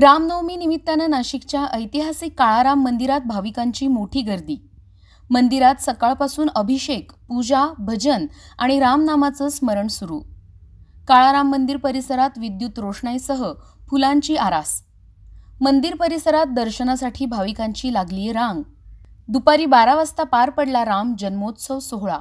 रामनवमी निमित्तानं नाशिकच्या ऐतिहासिक काळाराम मंदिरात भाविकांची मोठी गर्दी। मंदिरात सकाळपासून अभिषेक, पूजा, भजन आणि रामनामाचं स्मरण सुरू। काळाराम मंदिर परिसरात विद्युत रोषणाईसह फुलांची आरास। मंदिर परिसरात दर्शनासाठी भाविकांची लागली रांग। दुपारी 12 वाजता पार पडला राम जन्मोत्सव सोहळा।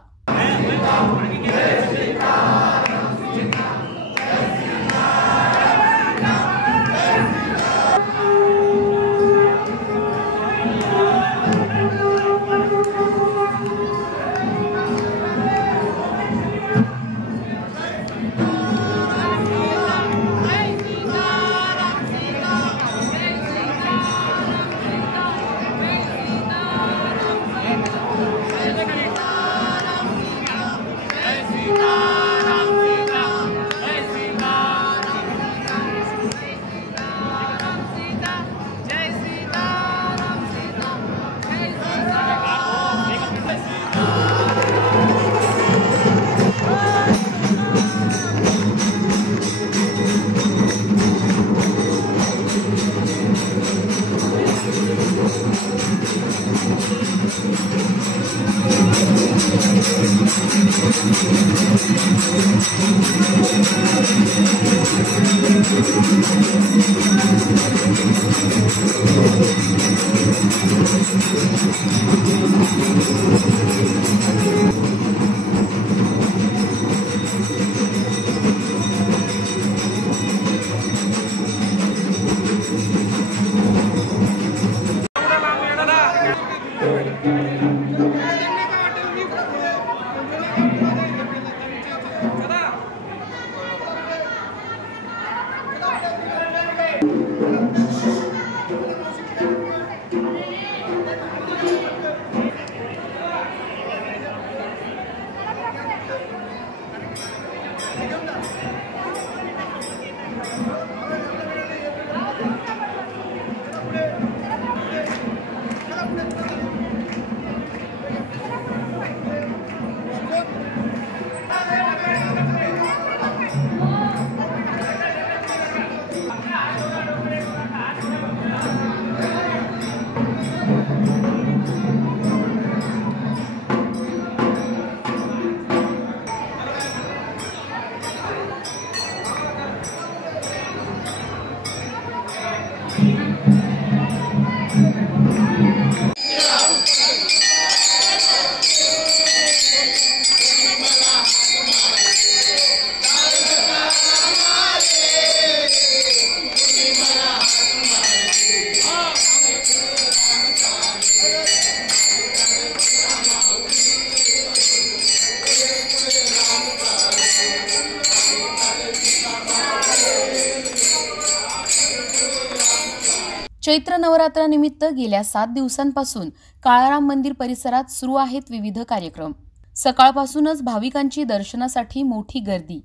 चैत्र नवरात्रानिमित्त गेल्या 7 दिवसांपासून काळाराम मंदिर परिसरात सुरू आहेत विविध कार्यक्रम। सकाळपासूनच भाविकांची दर्शनासाठी मोठी गर्दी।